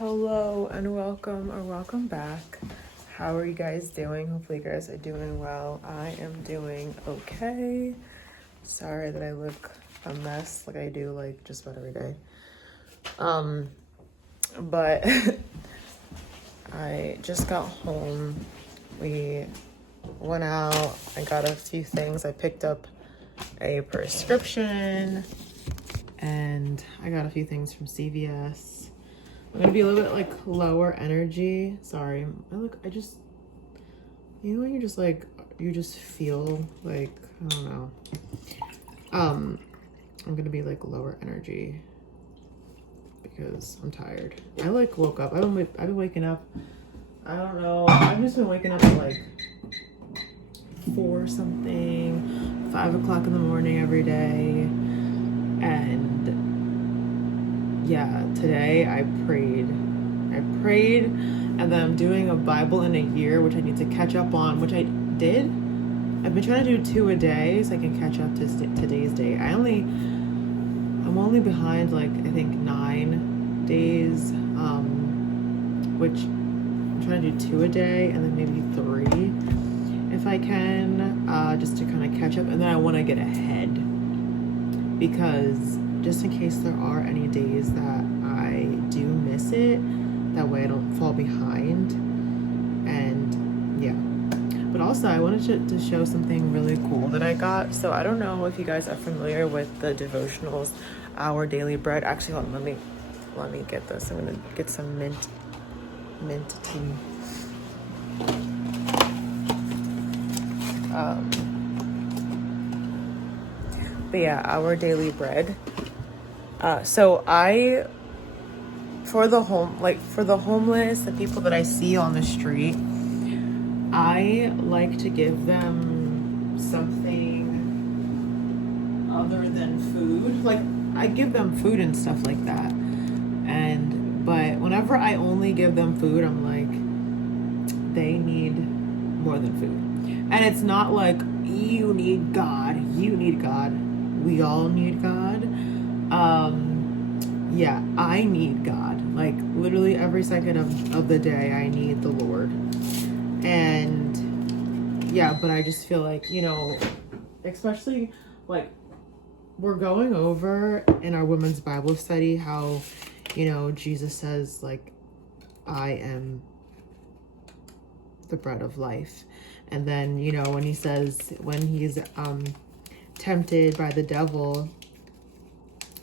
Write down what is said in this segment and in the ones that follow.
Hello and welcome or welcome back. How are you guys doing? Hopefully you guys are doing well. I am doing okay. Sorry that I look a mess like I do like just about every day. But I just got home. We went out. I got a few things. I picked up a prescription and I got a few things from CVS. I'm gonna be a little bit like lower energy. Sorry. When you just like, you just feel like, I don't know. I'm gonna be like lower energy because I'm tired. I like woke up. I've been waking up. I don't know. I've just been waking up at like 4 something, 5 o'clock in the morning every day. And yeah, today I prayed, and then I'm doing a Bible in a year, which I need to catch up on, which I did. I've been trying to do 2 a day so I can catch up to today's date. I'm only behind like, I think 9 days, which I'm trying to do 2 a day and then maybe 3 if I can, just to kind of catch up. And then I want to get ahead because just in case there are any days that I do miss it, that way I don't fall behind. And yeah, but also I wanted to show something really cool that I got. So I don't know if you guys are familiar with the devotionals, Our Daily Bread. Actually, hold on, let me get this. I'm gonna get some mint tea. But yeah, Our Daily Bread. So for the homeless, the people that I see on the street, I like to give them something other than food. Like, I give them food and stuff like that. But whenever I only give them food, I'm like, they need more than food. And it's not like, you need God, we all need God. Yeah, I need God. Like, literally every second of the day, I need the Lord. And yeah, but I just feel like, especially like we're going over in our women's Bible study how, Jesus says, like, I am the bread of life. And then, when he says, when he's tempted by the devil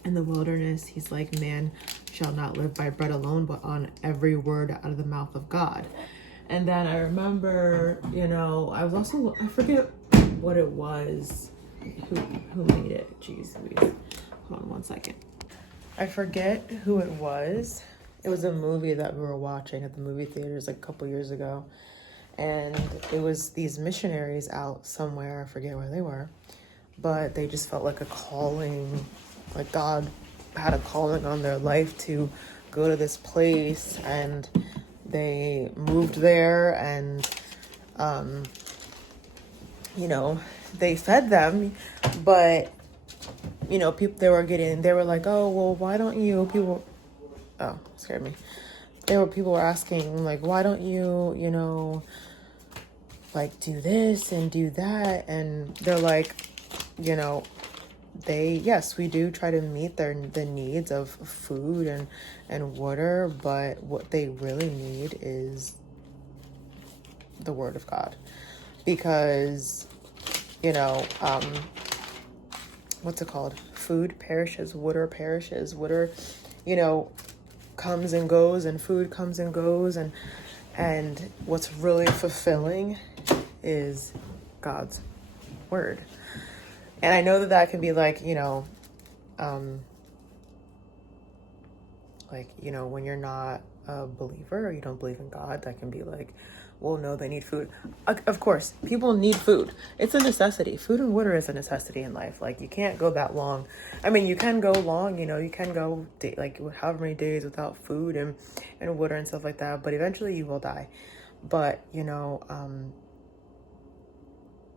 in the wilderness, he's like, man shall not live by bread alone, but on every word out of the mouth of God. And then I remember, I forget what it was, who made it. Jeez Louise. Hold on one second. I forget who it was. It was a movie that we were watching at the movie theaters like a couple years ago. And it was these missionaries out somewhere, I forget where they were, but they just felt like a calling, like God had a calling on their life to go to this place, and they moved there, and they fed them, but people they were like, oh well, why don't you people, oh, scared me. People were asking like, why don't you like do this and do that? And they're like, yes, we do try to meet the needs of food and water, but what they really need is the word of God. Because what's it called? Food perishes, water perishes. Water, comes and goes, and food comes and goes, and what's really fulfilling is God's word. And I know that can be like, when you're not a believer or you don't believe in God, that can be like, well, no, they need food. Of course, people need food. It's a necessity. Food and water is a necessity in life. Like, you can't go that long. I mean, you can go long, you can go like however many days without food and water and stuff like that, but eventually you will die. But,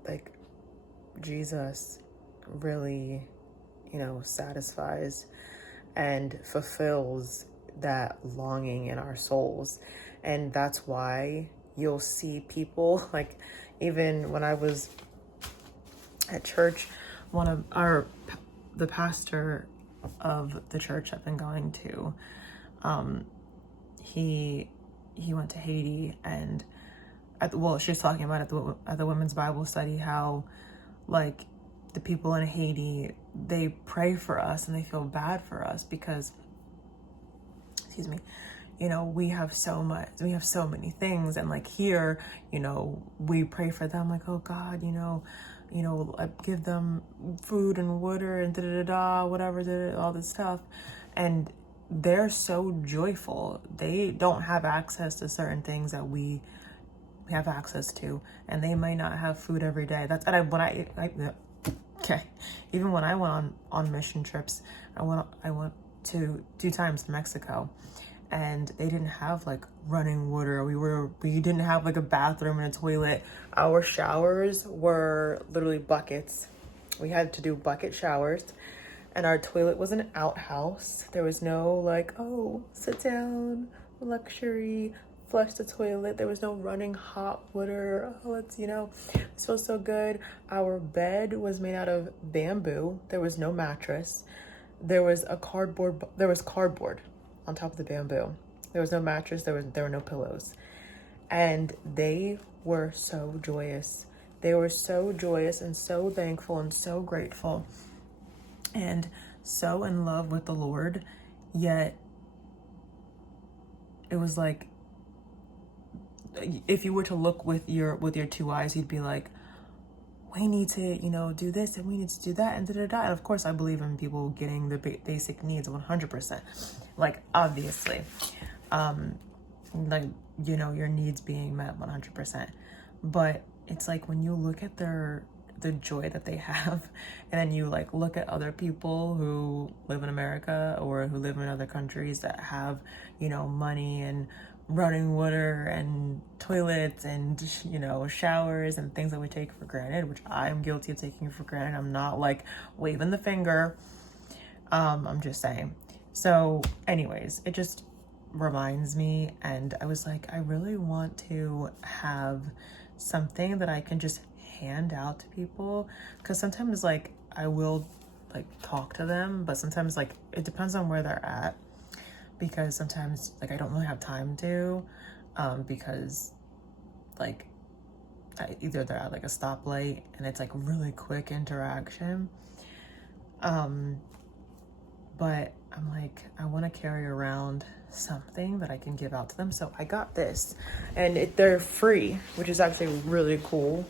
like, Jesus really, satisfies and fulfills, that longing in our souls. And that's why you'll see people, like, even when I was at church, the pastor of the church I've been going to, he went to Haiti, and she was talking about at the women's Bible study how, like, the people in Haiti, they pray for us and they feel bad for us because, excuse me, you know, we have so many things, and like here, you know, we pray for them like, oh God, you know, give them food and water and whatever, all this stuff. And they're so joyful. They don't have access to certain things that we have access to, and they might not have food every day. Even when I went on mission trips, I went to 2 times to Mexico, and they didn't have like running water. We didn't have like a bathroom and a toilet. Our showers were literally buckets. We had to do bucket showers, and our toilet was an outhouse. There was no like, oh, sit down, luxury, flush the toilet. There was no running hot water. Oh, it smells so good. Our bed was made out of bamboo. There was no mattress. There was cardboard on top of the bamboo. There was no mattress. There were no pillows. And they were so joyous. They were so joyous and so thankful and so grateful and so in love with the Lord. Yet it was like, if you were to look with your 2 eyes, you'd be like, we need to, do this and we need to do that and And of course, I believe in people getting the basic needs 100%. Like, obviously, your needs being met 100%. But it's like when you look at the joy that they have, and then you like look at other people who live in America or who live in other countries that have, money and running water and toilets and, showers and things that we take for granted, which I'm guilty of taking for granted. I'm not like waving the finger. I'm just saying. So anyways, it just reminds me, and I was like, I really want to have something that I can just hand out to people, because sometimes like I will like talk to them, but sometimes like it depends on where they're at, because sometimes like I don't really have time to, because like either they're at like a stoplight and it's like really quick interaction, but I'm like, I want to carry around something that I can give out to them. So I got this, and they're free, which is actually really cool.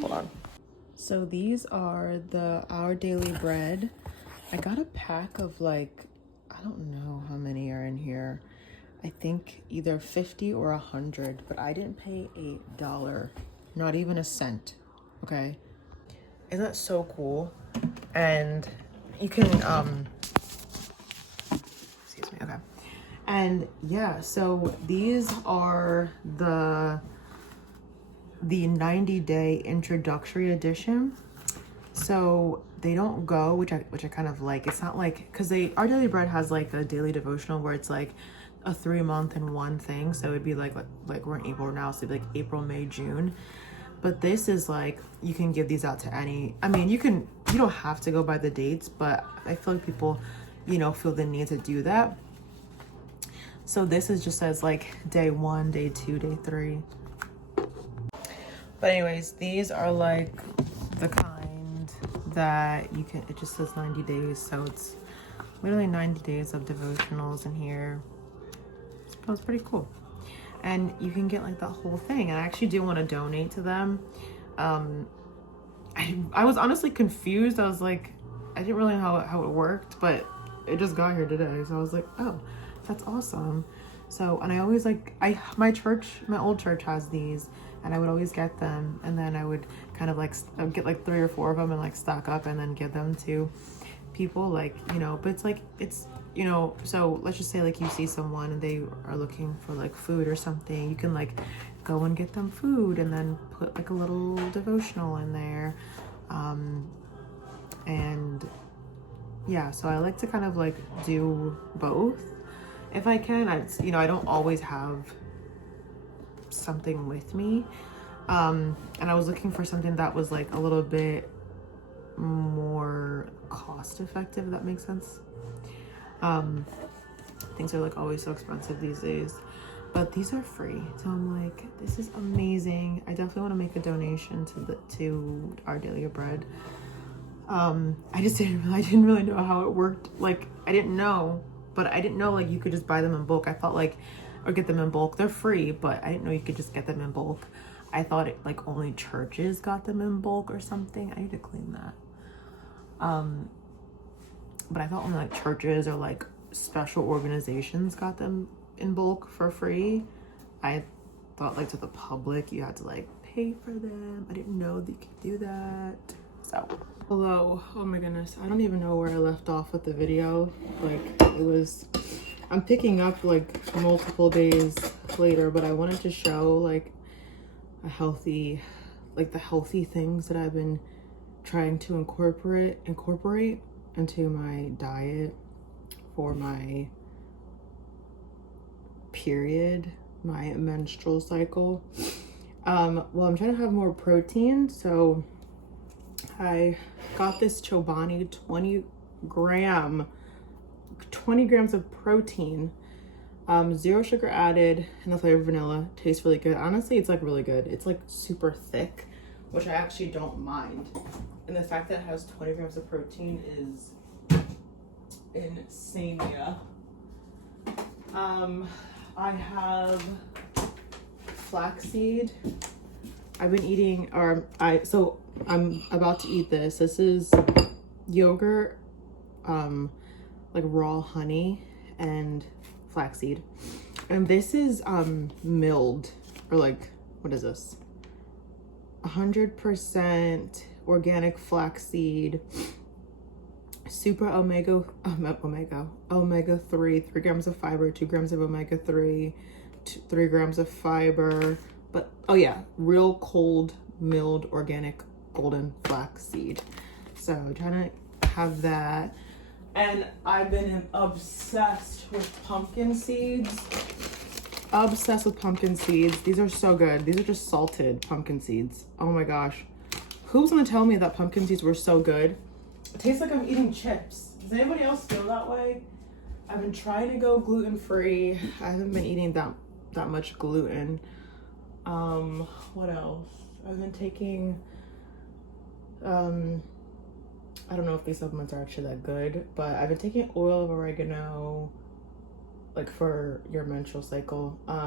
Hold on. So these are Our Daily Bread. I got a pack of like, I don't know how many are in here. I think either 50 or 100, but I didn't pay $1, not even a cent. Okay. Isn't that so cool? And you can, excuse me. Okay. And yeah, so these are the 90-day introductory edition. So they don't go, which I kind of like. It's not like, because Our Daily Bread has like a daily devotional where it's like a 3-month and one thing. So it'd be like we're in April now, so it'd be like April, May, June. But this is like, you can give these out to any, I mean, you don't have to go by the dates, but I feel like people, feel the need to do that. So this is just as like day 1, day 2, day 3. But anyways, these are like the kind that you can, it just says 90 days. So it's literally 90 days of devotionals in here. That was pretty cool. And you can get like the whole thing. And I actually do want to donate to them. I was honestly confused. I was like, I didn't really know how it worked, but it just got here today. So I was like, oh, that's awesome. So, and I always like, my old church has these, and I would always get them, and then I would kind of like, I would get like 3 or 4 of them and like stock up and then give them to people, like, but it's like, it's, so let's just say like you see someone and they are looking for like food or something, you can like go and get them food and then put like a little devotional in there. And yeah, so I like to kind of like do both. if I can. You know, I don't always have something with me. And I was looking for something that was like a little bit more cost effective, if that makes sense. Things are like always so expensive these days, but these are free, so I'm like, this is amazing. I definitely want to make a donation to Our Daily Bread. I didn't really know how it worked. Like, I didn't know like you could just buy them in bulk. I thought like, or get them in bulk. They're free, but I didn't know you could just get them in bulk. I thought it like only churches got them in bulk or something. I need to clean that. But I thought only like churches or like special organizations got them in bulk for free. I thought like to the public you had to like pay for them. I didn't know that you could do that. So hello, oh my goodness, I don't even know where I left off with the video. Like, I'm picking up like multiple days later, but I wanted to show like the healthy things that I've been trying to incorporate into my diet for my period, my menstrual cycle. Well, I'm trying to have more protein, so I got this Chobani 20 grams of protein, 0 sugar added, and the flavor vanilla. Tastes really good. Honestly, it's like really good. It's like super thick, which I actually don't mind. And the fact that it has 20 grams of protein is insane. I have flaxseed. I've been eating, so I'm about to eat this. This is yogurt, like raw honey and flaxseed. And this is milled, or like, what is this? 100% organic flaxseed, super omega 3, 3 grams of fiber, 2 grams of omega 3, 3 grams of fiber. But oh yeah, real cold milled organic golden flaxseed. So I'm trying to have that. And I've been obsessed with pumpkin seeds. These are so good. These are just salted pumpkin seeds. Oh my gosh. Who's gonna tell me that pumpkin seeds were so good? It tastes like I'm eating chips. Does anybody else feel that way? I've been trying to go gluten-free. I haven't been eating that much gluten. What else? I've been taking, I don't know if these supplements are actually that good, but I've been taking oil of oregano, like for your menstrual cycle. I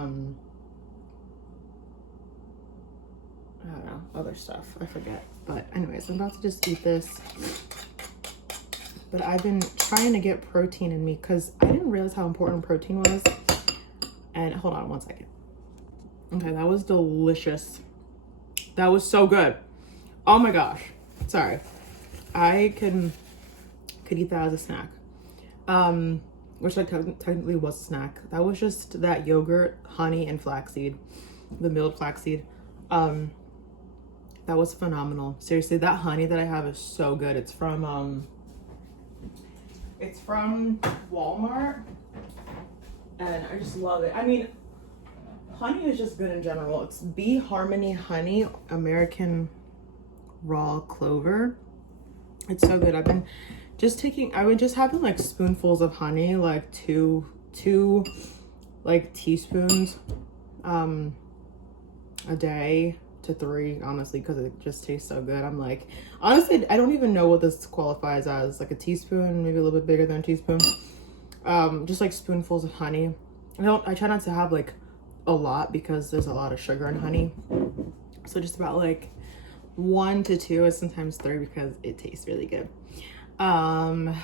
don't know, other stuff, I forget. But anyways, I'm about to just eat this. But I've been trying to get protein in me because I didn't realize how important protein was. And hold on one second. Okay, that was delicious. That was so good. Oh my gosh. Sorry. I could eat that as a snack. Which like technically was a snack. That was just that yogurt, honey, and flaxseed. The milled flaxseed. That was phenomenal. Seriously, that honey that I have is so good. It's from Walmart. And I just love it. I mean, honey is just good in general. It's Bee Harmony Honey, American Raw Clover. It's so good. I've been just having like spoonfuls of honey, like two like teaspoons a day to 3, honestly, because it just tastes so good. I'm like, honestly, I don't even know what this qualifies as, like a teaspoon, maybe a little bit bigger than a teaspoon. Just like spoonfuls of honey. I try not to have like a lot because there's a lot of sugar in honey. So just about like 1 to 2, or sometimes 3, because it tastes really good. And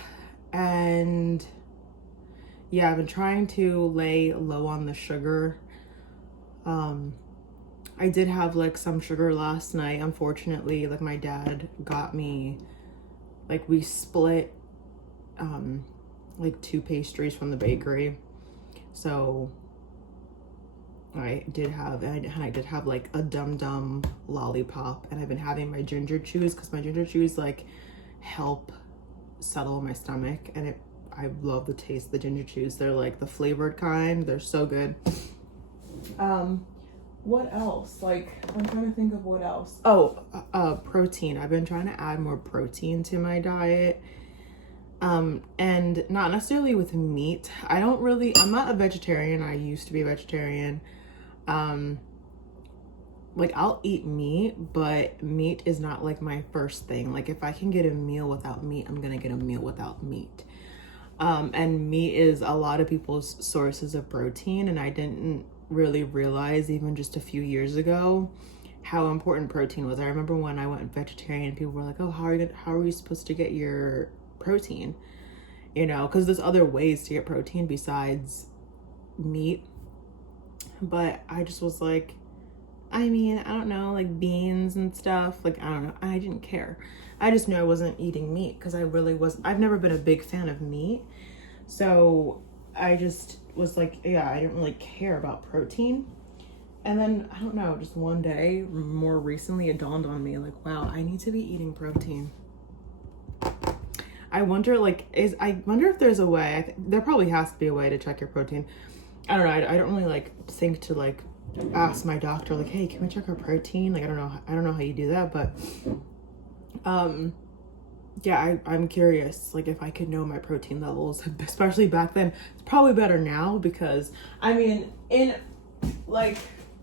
yeah, I've been trying to lay low on the sugar. I did have like some sugar last night. Unfortunately, like my dad got me, like we split like 2 pastries from the bakery. So I did have like a Dum Dum lollipop, and I've been having my ginger chews because my ginger chews like help settle my stomach, and I love the taste of the ginger chews. They're like the flavored kind. They're so good. What else? Like, I'm trying to think of what else. Oh, protein. I've been trying to add more protein to my diet. And not necessarily with meat. I'm not a vegetarian. I used to be a vegetarian. Like, I'll eat meat, but meat is not like my first thing. Like, if I can get a meal without meat, I'm gonna get a meal without meat. And meat is a lot of people's sources of protein, and I didn't really realize even just a few years ago how important protein was. I remember when I went vegetarian, people were like, oh, how are you supposed to get your protein? You know, because there's other ways to get protein besides meat. But I just was like, I mean, I don't know, like beans and stuff. Like, I don't know. I didn't care. I just knew I wasn't eating meat because I've never been a big fan of meat. So I just was like, yeah, I didn't really care about protein. And then, I don't know, just one day, more recently, it dawned on me, like, wow, I need to be eating protein. I wonder if there's a way. There probably has to be a way to check your protein. I don't know. I don't really like think to like ask my doctor, like, hey, can we check our protein? Like, I don't know how you do that, but yeah, I'm curious, like, if I could know my protein levels, especially back then. It's probably better now because, I mean, in like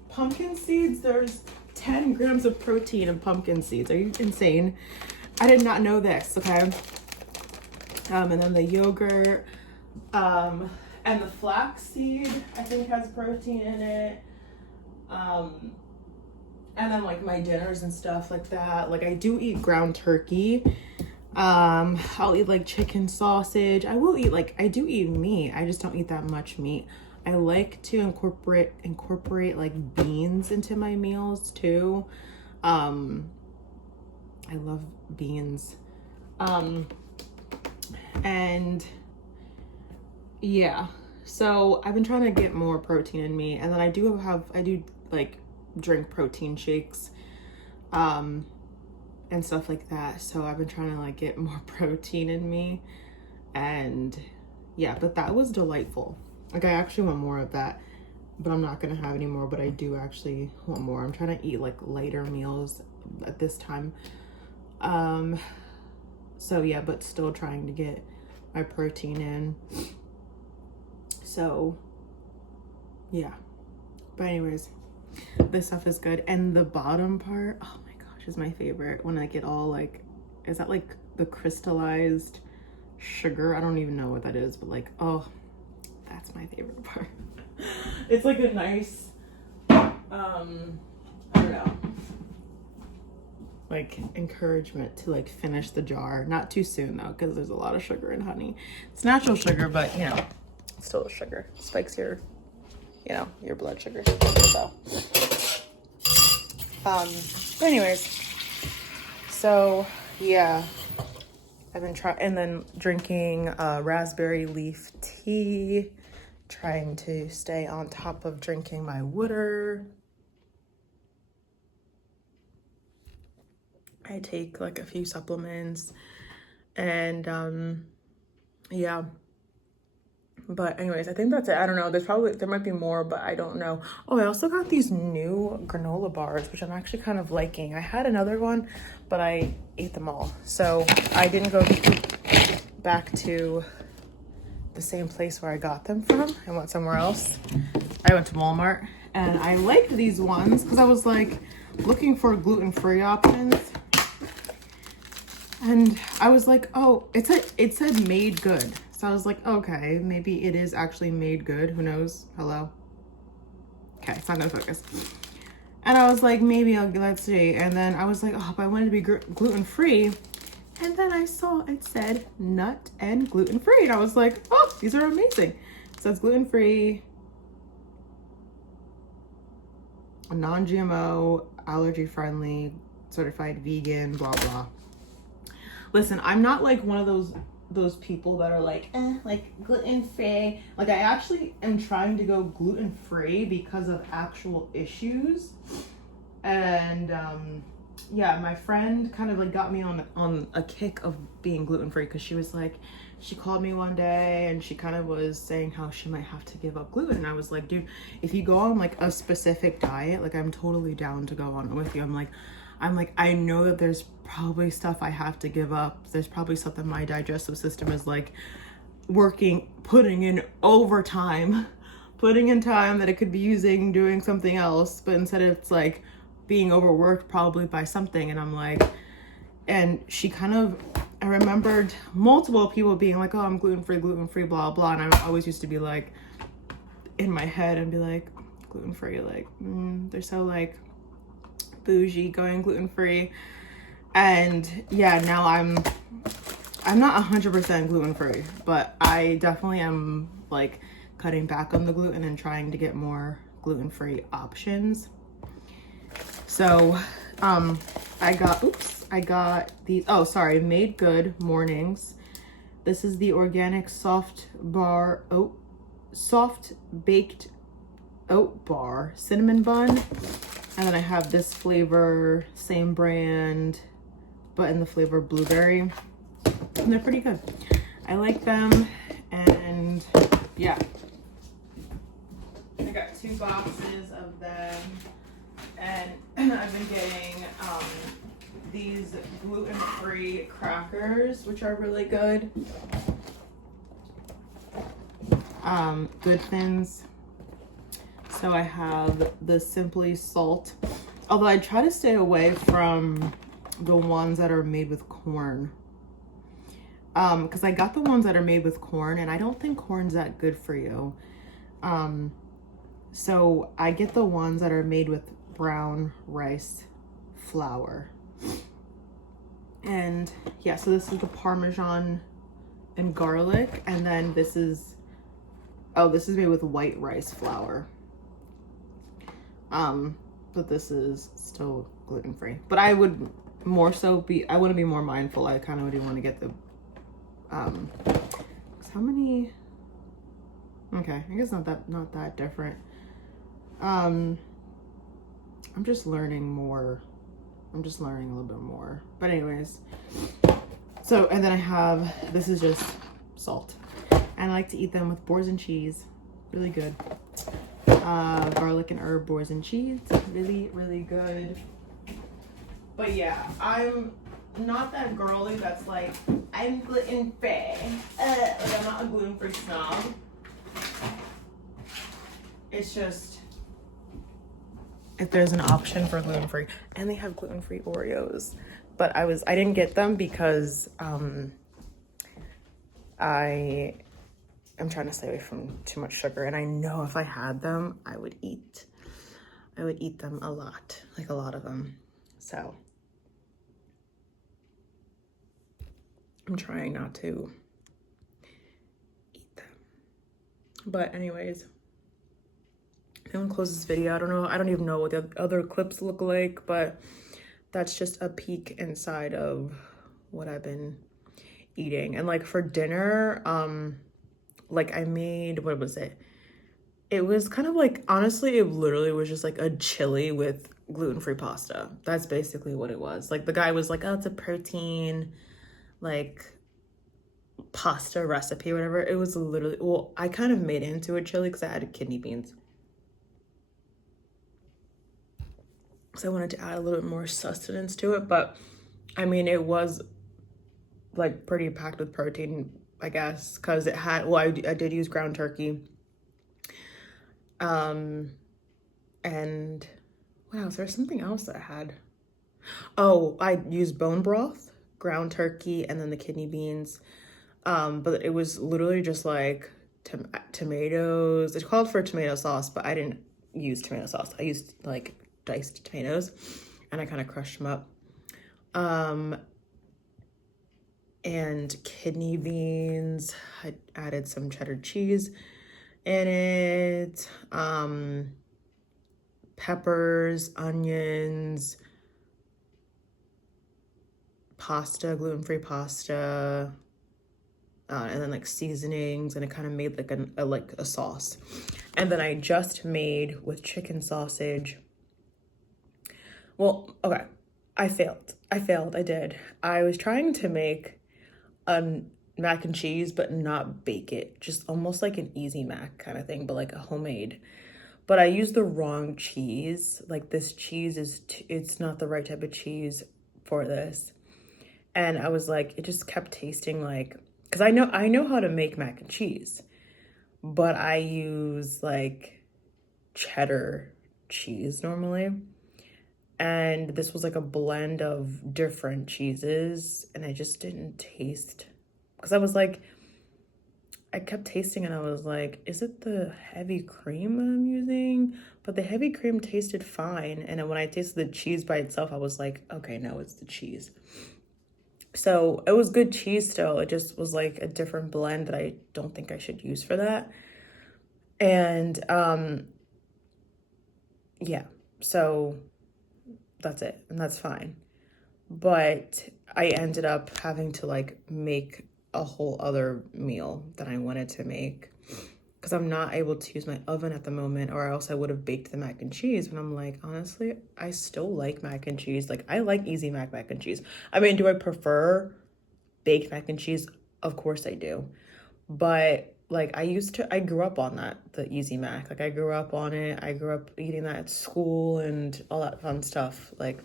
pumpkin seeds, there's 10 grams of protein in pumpkin seeds. Are you insane? I did not know this, okay? And then the yogurt, and the flax seed, I think, has protein in it. And then like my dinners and stuff like that. Like, I do eat ground turkey. I'll eat like chicken sausage. I do eat meat. I just don't eat that much meat. I like to incorporate like beans into my meals too. I love beans. And yeah, so I've been trying to get more protein in me, and then I do like drink protein shakes, and stuff like that. So I've been trying to like get more protein in me, and yeah, but that was delightful. Like, I actually want more of that, but I'm not gonna have any more, but I do actually want more. I'm trying to eat like lighter meals at this time. So yeah, but still trying to get my protein in. So yeah, but anyways, this stuff is good. And the bottom part, oh my gosh, is my favorite. When I get all like, is that like the crystallized sugar? I don't even know what that is, but like, oh, that's my favorite part. It's like a nice, I don't know, like encouragement to like finish the jar. Not too soon though, because there's a lot of sugar in honey. It's natural sugar, but you know, it's still sugar. Spikes your, you know, your blood sugar. So, but anyways, so yeah, I've been trying, and then drinking raspberry leaf tea, trying to stay on top of drinking my water. I take like a few supplements, and yeah, but anyways, I think that's it. I don't know, there might be more, but I don't know. Oh, I also got these new granola bars, which I'm actually kind of liking. I had another one, but I ate them all, so I didn't go back to the same place where I got them from. I went somewhere else. I went to Walmart, and I liked these ones because I was like looking for gluten-free options. And I was like, oh, it said made good. So I was like, okay, maybe it is actually made good. Who knows? Hello? Okay, it's not gonna focus. And I was like, maybe let's see. And then I was like, oh, but I wanted to be gluten-free. And then I saw it said nut and gluten-free. And I was like, oh, these are amazing. So it's gluten-free, non-GMO, allergy-friendly, certified vegan, blah, blah. Listen, I'm not like one of those people that are like gluten-free. Like, I actually am trying to go gluten-free because of actual issues. And yeah, my friend kind of like got me on a kick of being gluten-free, because she was like, she called me one day and she kind of was saying how she might have to give up gluten. And I was like, dude, if you go on like a specific diet, like I'm totally down to go on it with you. I'm like, I know that there's probably stuff I have to give up. There's probably stuff that my digestive system is like putting in overtime, putting in time that it could be using doing something else. But instead it's like being overworked probably by something. And I'm like, and she kind of, I remembered multiple people being like, oh, I'm gluten-free, blah, blah. And I always used to be like, in my head and be like, gluten-free, like, they're so like bougie going gluten-free. And yeah, now I'm not 100% gluten-free, but I definitely am like cutting back on the gluten and trying to get more gluten-free options. So I got these, Made Good Mornings. This is the organic soft baked oat bar cinnamon bun. And then I have this flavor, same brand, but in the flavor blueberry. And they're pretty good. I like them. And yeah, I got 2 boxes of them. And I've been getting these gluten-free crackers, which are really good. Good Thins. So I have the Simply Salt. Although I try to stay away from the ones that are made with corn. Because I got the ones that are made with corn, and I don't think corn's that good for you. So I get the ones that are made with brown rice flour. And yeah, so this is the Parmesan and garlic, and then this is made with white rice flour. But this is still gluten-free. But I would more so I want to be more mindful. I kind of would want to get the how many? Okay, I guess not that different. I'm just learning more. I'm just learning a little bit more. But anyways, so, and then I have, this is just salt. And I like to eat them with boars and cheese. Really good. Garlic and herb boars and cheese. Really, really good. But yeah, I'm not that girly that's like, I'm gluten-free. Like I'm not a gluten-free snob. It's just, if there's an option for gluten-free, and they have gluten-free Oreos, but I didn't get them because I am trying to stay away from too much sugar, and I know if I had them, I would eat them a lot, like a lot of them. So I'm trying not to eat them. But anyways, I'm gonna close this video. I don't even know what the other clips look like, but that's just a peek inside of what I've been eating. And like for dinner, like I made, what was it? It was kind of like, honestly, it literally was just like a chili with gluten-free pasta. That's basically what it was. Like the guy was like, oh, it's a protein, like pasta recipe or whatever. It was literally, well, I kind of made it into a chili because I had kidney beans. So I wanted to add a little bit more sustenance to it, but I mean, it was like pretty packed with protein, I guess, because it had, well, I did use ground turkey. And wow, is there something else that I had? Oh, I used bone broth, ground turkey, and then the kidney beans. But it was literally just like tomatoes. It called for tomato sauce, but I didn't use tomato sauce. I used like diced tomatoes, and I kind of crushed them up. And kidney beans. I added some cheddar cheese in it. Peppers, onions, pasta, gluten-free pasta, and then like seasonings, and it kind of made like a sauce. And then I just made with chicken sausage. Well, okay, I failed. I did. I was trying to make mac and cheese, but not bake it. Just almost like an easy mac kind of thing, but like a homemade. But I used the wrong cheese. Like this cheese it's not the right type of cheese for this. And I was like, it just kept tasting like, because I know how to make mac and cheese, but I use like cheddar cheese normally. And this was like a blend of different cheeses, and I just didn't taste, because I was like, I kept tasting and I was like, is it the heavy cream that I'm using? But the heavy cream tasted fine. And then when I tasted the cheese by itself, I was like, okay, no, it's the cheese. So it was good cheese still. It just was like a different blend that I don't think I should use for that. And yeah, so that's it. And that's fine. But I ended up having to like make a whole other meal that I wanted to make, because I'm not able to use my oven at the moment, or else I would have baked the mac and cheese. But I'm like, honestly, I still like mac and cheese. Like, I like easy mac and cheese. I mean, do I prefer baked mac and cheese? Of course I do. But like, I grew up on that, the easy mac. Like, I grew up on it. I grew up eating that at school and all that fun stuff. Like,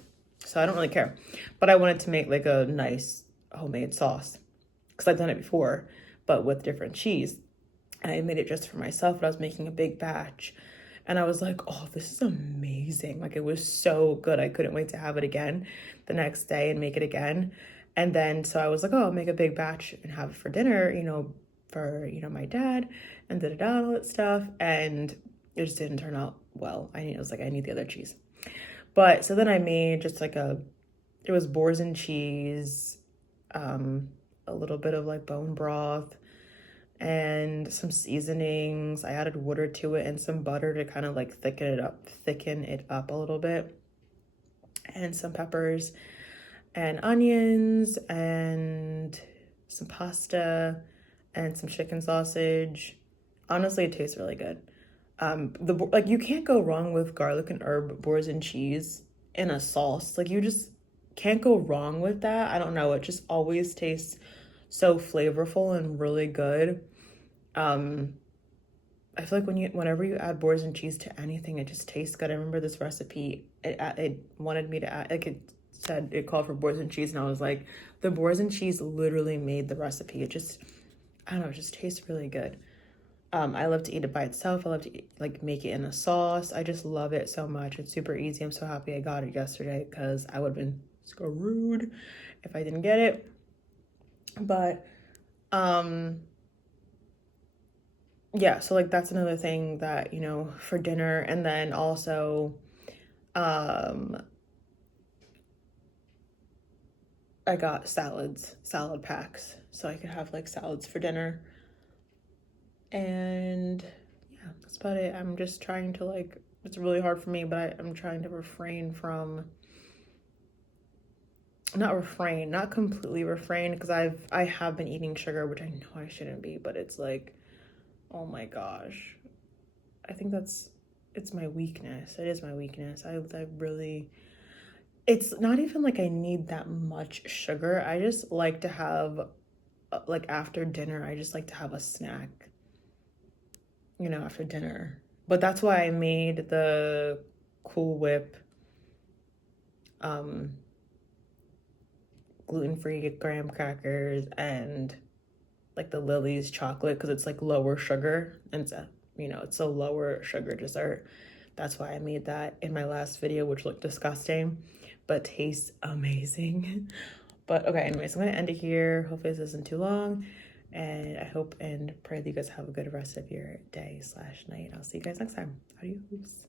so I don't really care. But I wanted to make like a nice homemade sauce, because I've done it before, but with different cheese. And I made it just for myself, but I was making a big batch. And I was like, oh, this is amazing. Like, it was so good. I couldn't wait to have it again the next day and make it again. And then, so I was like, oh, I'll make a big batch and have it for dinner, for, my dad, and da-da-da, all that stuff. And it just didn't turn out well. I was like, I need the other cheese. But so then I made just like it was boars and cheese, a little bit of like bone broth, and some seasonings. I added water to it and some butter to kind of like thicken it up a little bit, and some peppers and onions and some pasta and some chicken sausage. Honestly, it tastes really good. You can't go wrong with garlic and herb boars and cheese in a sauce. Like, you just can't go wrong with that. I don't know, it just always tastes so flavorful and really good. I feel like whenever you add boars and cheese to anything, it just tastes good. I remember this recipe, it wanted me to add, like, it called for boars and cheese, and I was like, the boars and cheese literally made the recipe. It just, I don't know, it just tastes really good. I love to eat it by itself. I love to make it in a sauce. I just love it so much. It's super easy. I'm so happy I got it yesterday, because I would have been screwed if I didn't get it. But yeah, so like that's another thing that, for dinner. And then also I got salad packs, so I could have like salads for dinner. And yeah, that's about it. I'm just trying to it's really hard for me, but I'm trying to refrain from, not completely refrain, because I have been eating sugar, which I know I shouldn't be, but it's like, oh my gosh, I think it's my weakness. It is my weakness. I really, it's not even like I need that much sugar. I just like to have, after dinner, I just like to have a snack, after dinner. But that's why I made the Cool Whip gluten-free graham crackers and like the Lily's chocolate, because it's like lower sugar, and it's a lower sugar dessert. That's why I made that in my last video, which looked disgusting but tastes amazing. But okay, anyways, I'm gonna end it here. Hopefully this isn't too long, and I hope and pray that you guys have a good rest of your day/night. I'll see you guys next time. Adios.